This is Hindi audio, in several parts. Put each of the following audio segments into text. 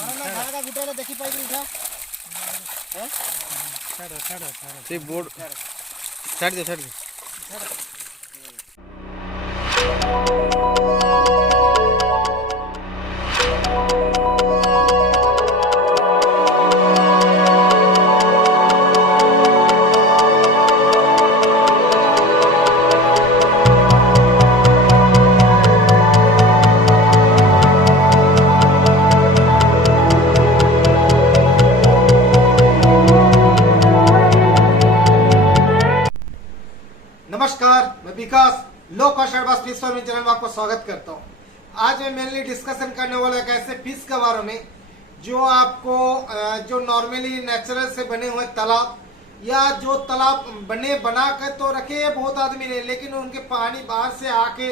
का गुटा देखी पाई उठा से बोर्ड छाड़ दे नमस्कार, मैं Vikas low cost advance fish farming channel में आपको स्वागत करता हूं। आज मैं मेनली डिस्कशन करने वाला एक ऐसे फिश के बारे में जो आपको जो नॉर्मली नेचुरल से बने हुए तालाब या जो तालाब बना कर तो रखे बहुत आदमी ने, लेकिन उनके पानी बाहर से आके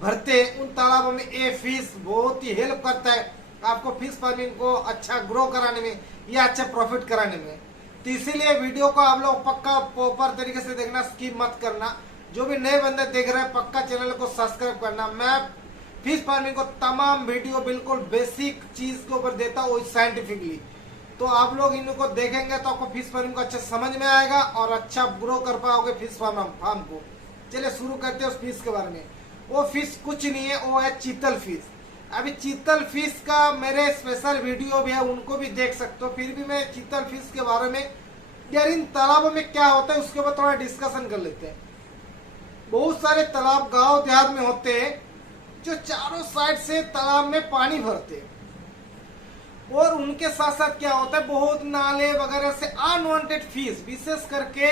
भरते उन तालाबों में ये फिश बहुत ही हेल्प करता है आपको फिश फार्मिंग को अच्छा ग्रो कराने में या अच्छा प्रॉफिट कराने में। तो इसीलिए वीडियो को आप लोग पक्का प्रॉपर तरीके से देखना, स्किप मत करना। जो भी नए बंदे देख रहे हैं पक्का चैनल को सब्सक्राइब करना। मैं फिश फार्मिंग को तमाम वीडियो बिल्कुल बेसिक चीज के ऊपर देता हूँ साइंटिफिकली, तो आप लोग इनको देखेंगे तो आपको फिश फार्मिंग को अच्छा समझ में आएगा और अच्छा ग्रो कर पाओगे फिश फार्म को। चलिए शुरू करते हैं उस फिश के बारे में। वो फिश कुछ नहीं है, वो है चीतल फिश। अभी चीतल फिश का मेरे स्पेशल वीडियो भी है, उनको भी देख सकते हो। फिर भी मैं चीतल फिश के बारे में यार इन तालाबों में क्या होता है उसके ऊपर थोड़ा डिस्कशन कर लेते हैं। बहुत सारे तालाब गांव देहात में होते हैं जो चारों साइड से तालाब में पानी भरते हैं, और उनके साथ साथ क्या होता है बहुत नाले वगैरह से अनवांटेड फिश, विशेष करके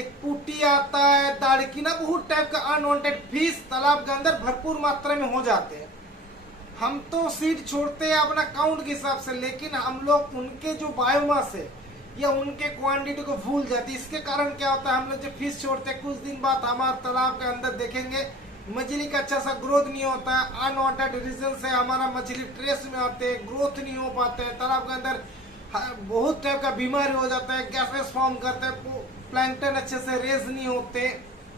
एक पुटी आता है, दाड़कीना, बहुत टाइप का अनवांटेड फिश तालाब के अंदर भरपूर मात्रा में हो जाते हैं। हम तो सीड छोड़ते हैं अपना काउंट के हिसाब से, लेकिन हम लोग उनके जो बायोमास है या उनके क्वांटिटी को भूल जाती है। इसके कारण क्या होता है, हम लोग जो फिश छोड़ते हैं कुछ दिन बाद हमारे तालाब के अंदर देखेंगे मछली का अच्छा सा ग्रोथ नहीं होता है। अनवांटेड रीजन से हमारा मछली ट्रेस में आते हैं, ग्रोथ नहीं हो पाते हैं, तालाब के अंदर बहुत टाइप का बीमारी हो जाता है, गैसेस फॉर्म करते हैं, प्लैंकटन अच्छे से रेज नहीं होते,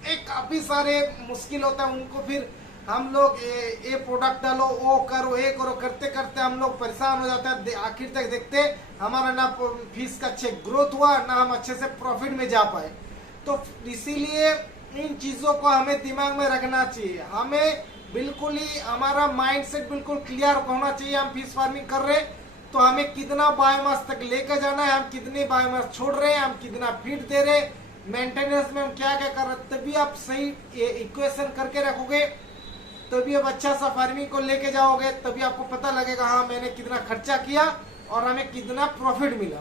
एक काफी सारे मुश्किल होता है उनको। फिर हम लोग ये प्रोडक्ट डालो, वो करो, ये करो, करते करते हम लोग परेशान हो जाते हैं। आखिर तक देखते हमारा ना फिश का अच्छे ग्रोथ हुआ ना हम अच्छे से प्रॉफिट में जा पाए। तो इसीलिए इन चीजों को हमें दिमाग में रखना चाहिए। हमें बिल्कुल ही हमारा माइंडसेट बिल्कुल क्लियर होना चाहिए। हम फिश फार्मिंग कर रहे हैं तो हमें कितना बायोमास तक लेकर जाना है, हम कितने बायोमास छोड़ रहे हैं, हम कितना फीड दे रहे हैं, मेंटेनेंस में हम क्या क्या कर रहे हैं। तभी आप सही इक्वेशन करके रखोगे, तभी आप अच्छा सा फार्मिंग को लेके जाओगे, तभी आपको पता लगेगा हाँ मैंने कितना खर्चा किया और हमें कितना प्रॉफिट मिला।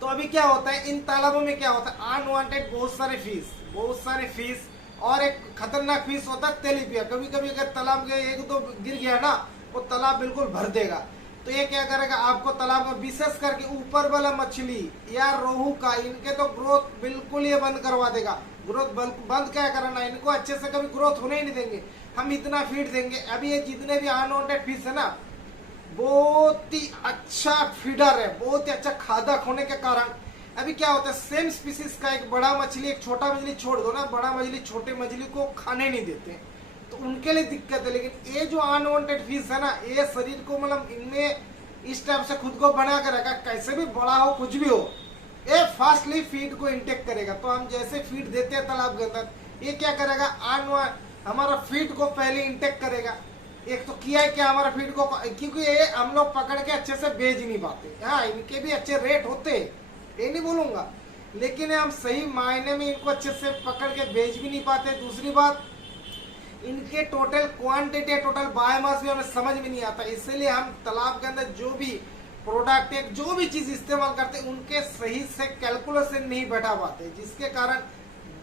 तो अभी क्या होता है इन तालाबों में क्या होता है अनवांटेड बहुत सारे फिश और एक खतरनाक फिश होता है तेलीपिया। कभी कभी अगर तालाब के एक दो गिर गया ना वो तालाब बिल्कुल भर देगा। तो ये क्या करेगा आपको तालाब में विशेष करके ऊपर वाला मछली या रोहू का, इनके तो ग्रोथ बिल्कुल ये बंद करवा देगा। ग्रोथ बंद क्या करना, इनको अच्छे से कभी ग्रोथ होने ही नहीं देंगे। हम इतना फीड देंगे। अभी ये जितने भी अनवांटेड फिश है ना बहुत ही अच्छा फीडर है, बहुत ही अच्छा खादक होने के कारण अभी क्या होता है सेम स्पीसीज का एक बड़ा मछली एक छोटा मछली छोड़ दो ना, बड़ा मछली छोटे मछली को खाने नहीं देते, तो उनके लिए दिक्कत है। लेकिन ये जो अनवांटेड फिश है ना ये शरीर को मतलब इनमें इस टाइप से खुद को बना कर रखा, कैसे भी बड़ा हो कुछ भी हो ये फास्टली फीड को इंटेक करेगा। तो हम जैसे फीड देते हैं तालाब के अंदर ये क्या करेगा हमारा फीड को पहले इंटेक करेगा। एक तो किया है क्या हमारा फीड को, क्योंकि ये हम लोग पकड़ के अच्छे से बेच नहीं पाते। हाँ इनके भी अच्छे रेट होते ये नहीं बोलूंगा, लेकिन हम सही मायने में इनको अच्छे से पकड़ के बेच भी नहीं पाते। दूसरी बात इनके टोटल क्वांटिटी टोटल बायोमास भी हमें समझ में नहीं आता। इसलिए हम तालाब के अंदर जो भी प्रोडक्ट है जो भी चीज इस्तेमाल करते हैं उनके सही से कैलकुलेशन नहीं बैठा पाते, जिसके कारण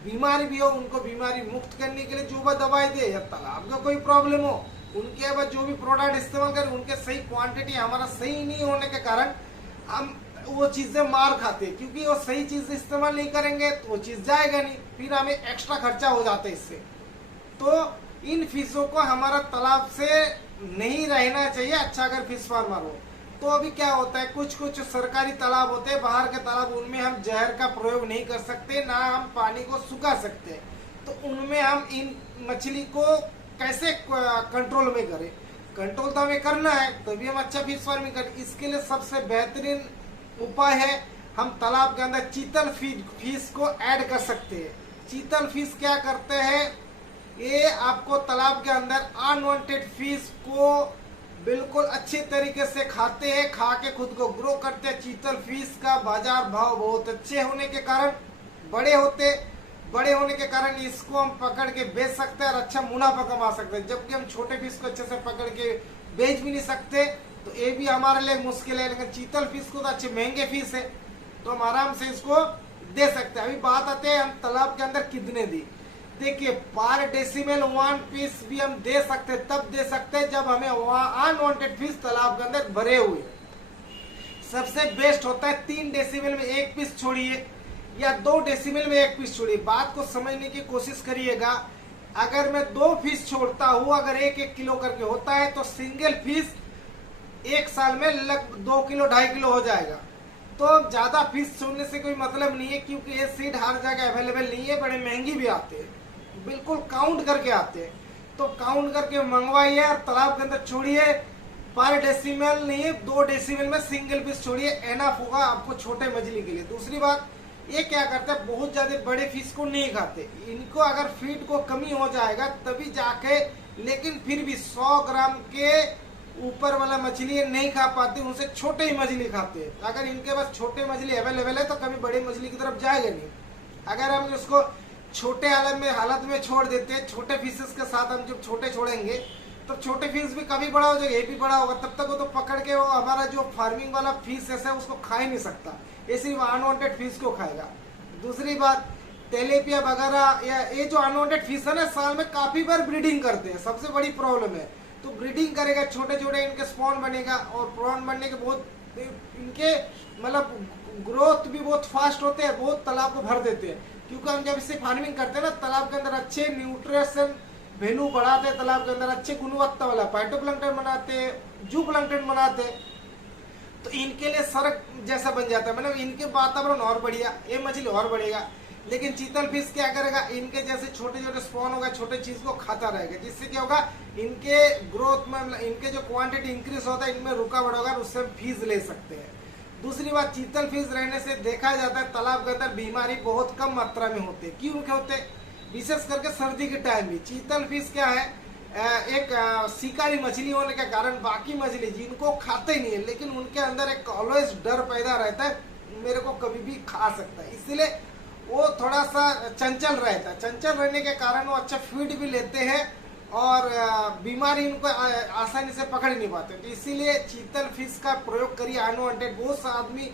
बीमारी भी हो उनको बीमारी मुक्त करने के लिए जो भी दवाई दे या तालाब का कोई प्रॉब्लम हो उनके बाद जो भी प्रोडक्ट इस्तेमाल करें उनके सही क्वांटिटी हमारा सही नहीं होने के कारण हम वो चीजें मार खाते, क्योंकि वो सही चीज इस्तेमाल नहीं करेंगे तो वो चीज जाएगा नहीं, फिर हमें एक्स्ट्रा खर्चा हो जाता है इससे। तो इन फिशों को हमारा तालाब से नहीं रहना चाहिए अच्छा अगर फिश फार्मर हो। तो अभी क्या होता है कुछ सरकारी तालाब होते हैं बाहर के तालाब, उनमें हम जहर का प्रयोग नहीं कर सकते ना हम पानी को सुखा सकते, तो उनमें हम इन मछली को कैसे कंट्रोल में करें। कंट्रोल तो हमें करना है, तभी हम अच्छा फिश फार्मिंग करें। इसके लिए सबसे बेहतरीन उपाय है, हम तालाब के अंदर चीतल फिश को ऐड कर सकते हैं। चीतल फिश क्या करते हैं, ये आपको तालाब के अंदर अनवांटेड फिश को बिल्कुल अच्छे तरीके से खाते हैं, खा के खुद को ग्रो करते हैं। चीतल फिश का बाजार भाव बहुत अच्छे होने के कारण बड़े होने के कारण इसको हम पकड़ के बेच सकते हैं और अच्छा मुनाफा कमा सकते हैं। जबकि हम छोटे फिश को अच्छे से पकड़ के बेच भी नहीं सकते, तो ये भी हमारे लिए मुश्किल है। लेकिन चीतल फिश को तो अच्छे महंगे फिश है, तो हम आराम से इसको दे सकते हैं। अभी बात आते हैं हम तालाब के अंदर कितने दी। देखिए, पर डेसिमल 1 पीस भी हम दे सकते हैं, तब दे सकते हैं जब हमें अनवांटेड फिश तालाब के अंदर भरे हुए। सबसे बेस्ट होता है 3 डेसिमल में 1 पीस छोड़िए या 2 डेसिमल में 1 पीस छोड़िए। बात को समझने की कोशिश करिएगा। अगर मैं 2 फिश छोड़ता हूँ, अगर 1-1 किलो करके होता है, तो सिंगल फिश 1 साल में लगभग 2 किलो 2.5 किलो हो जाएगा। तो ज्यादा फिश छोड़ने से कोई मतलब नहीं है, क्योंकि ये सीड हर जगह अवेलेबल नहीं है, बड़े महंगी भी आते हैं, बिल्कुल काउंट करके आते हैं। तो काउंट करके मंगवाइए और तालाब के अंदर छोड़िए। पर डेसिमल नहीं, 2 डेसिमल में सिंगल पीस छोड़िए, एनफ होगा आपको छोटे मछली के लिए। दूसरी बात, ये क्या करते हैं, बहुत ज्यादा बड़े फिश को नहीं खाते। इनको अगर फीड को कमी हो जाएगा तभी जाके, लेकिन फिर भी 100 ग्राम के ऊपर वाला मछली नहीं खा पाते, उनसे छोटे ही मछली खाते हैं। अगर इनके पास छोटे मछली अवेलेबल है तो कभी बड़ी मछली की तरफ जाएगा नहीं। अगर हम इसको छोटे हालत में छोड़ देते हैं, छोटे फिशेस के साथ हम जब छोटे छोड़ेंगे तो छोटे फिश भी कभी बड़ा हो जाएगा, ये भी बड़ा होगा, तब तक वो तो पकड़ के वो हमारा जो फार्मिंग वाला फिश है उसको खा ही नहीं सकता, ये सिर्फ अनवांटेड फिश को खाएगा। दूसरी बात, तेलेपिया वगैरह या ये जो अनवांटेड फिश है ना, साल में काफी बार ब्रीडिंग करते हैं, सबसे बड़ी प्रॉब्लम है। तो ब्रीडिंग करेगा, छोटे छोटे इनके स्पॉन बनेगा, और स्पॉन बनने के बहुत इनके मतलब ग्रोथ भी बहुत फास्ट होते हैं, बहुत तालाब को भर देते हैं। क्योंकि हम जब इससे फार्मिंग करते हैं ना, तालाब के अंदर अच्छे न्यूट्रिशन वैल्यू बढ़ाते हैं, तालाब के अंदर अच्छे गुणवत्ता वाला फाइटोप्लैंक्टन बनाते हैं, जू प्लैंक्टन बनाते हैं, तो इनके लिए सड़क जैसा बन जाता है, मतलब इनके वातावरण और बढ़िया, ये मछली और बढ़ेगा। लेकिन चीतल फिश क्या करेगा, इनके जैसे छोटे छोटे स्पॉन होगा, छोटे चीज को खाता रहेगा, जिससे क्या होगा, इनके ग्रोथ में इनके जो क्वांटिटी इंक्रीज होता है, इनमें रुकावट होगा, उससे हम फीस ले सकते हैं। दूसरी बात, चीतल फिश रहने से देखा जाता है तालाब के अंदर बीमारी बहुत कम मात्रा में होते हैं। क्यों होते, विशेष करके सर्दी के टाइम भी। चीतल फिश क्या है, एक शिकारी मछली होने के कारण बाकी मछली जिनको खाते नहीं है, लेकिन उनके अंदर एक ऑलवेज डर पैदा रहता है, मेरे को कभी भी खा सकता है, इसलिए वो थोड़ा सा चंचल रहता है। चंचल रहने के कारण वो अच्छा फीड भी लेते हैं और बीमारी इनको आसानी से पकड़ नहीं पाते। तो इसीलिए चीतल फिश का प्रयोग करिए अनवांटेड। बहुत से आदमी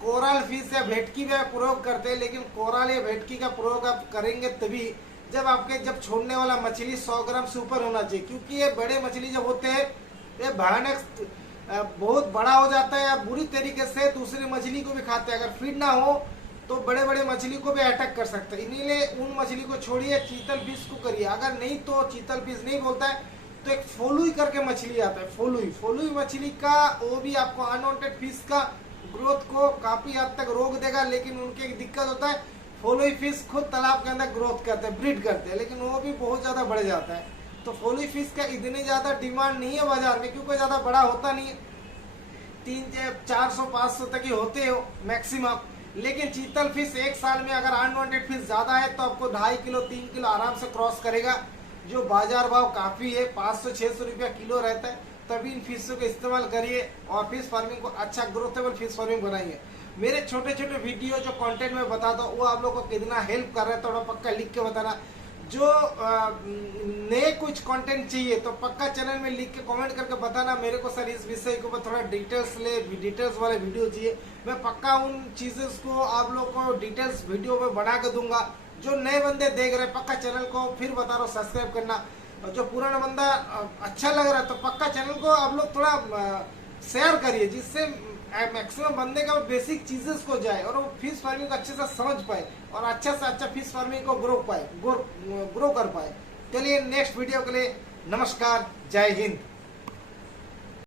कोरल फिश या भेटकी का प्रयोग करते हैं, लेकिन कोरल या भेटकी का प्रयोग आप करेंगे तभी जब छोड़ने वाला मछली 100 ग्राम से ऊपर होना चाहिए। क्योंकि ये बड़े मछली जब होते हैं, ये भयानक बहुत बड़ा हो जाता है और बुरी तरीके से दूसरी मछली को भी खाते हैं। अगर फीड ना हो तो बड़े बड़े मछली को भी अटैक कर सकते हैं। इन्हीं उन मछली को छोड़िए, चीतल फिश को करिए। अगर नहीं तो चीतल फिश नहीं बोलता है तो एक फोलुई करके मछली आता है, फोलुई मछली का, वो भी आपको अनवांटेड फिश का ग्रोथ को काफी हद तक रोक देगा। लेकिन उनकी एक दिक्कत होता है, फोलुई फिश खुद तालाब के अंदर ग्रोथ करते हैं, ब्रीड करते हैं, लेकिन वो भी बहुत ज्यादा बढ़ जाता है। तो फोलुई फिश का इतनी ज्यादा डिमांड नहीं है बाजार में, क्योंकि ज्यादा बड़ा होता नहीं है, 300-400-500 तक ही होते हो मैक्सिमम। लेकिन चीतल फिश एक साल में अगर अनवांटेड फिश ज्यादा है तो आपको 2.5 किलो 3 किलो आराम से क्रॉस करेगा, जो बाजार भाव काफी है, 500-600 रुपया किलो रहता है। तभी इन फिशों का इस्तेमाल करिए और फिश फार्मिंग को अच्छा ग्रोथेबल फिश फार्मिंग बनाइए। मेरे छोटे छोटे वीडियो जो कंटेंट में बताता हूँ वो आप लोगों को कितना हेल्प कर रहा है, थोड़ा पक्का लिख के बताना। जो नए कुछ कंटेंट चाहिए तो पक्का चैनल में लिख के कमेंट करके बताना मेरे को, सर इस विषय के ऊपर थोड़ा डिटेल्स वाले वीडियो चाहिए। मैं पक्का उन चीज़ों को आप लोग को डिटेल्स वीडियो में बना के दूंगा। जो नए बंदे देख रहे हैं पक्का चैनल को फिर बता रहा हूँ सब्सक्राइब करना, और जो पुराना बंदा अच्छा लग रहा है तो पक्का चैनल को आप लोग थोड़ा शेयर करिए, जिससे मैक्सिमम बंदे का बेसिक चीजेस को जाए और वो फिश फार्मिंग को अच्छे से समझ पाए और अच्छा से अच्छा फिश फार्मिंग को ग्रो कर पाए। चलिए नेक्स्ट वीडियो के लिए नमस्कार, जय हिंद।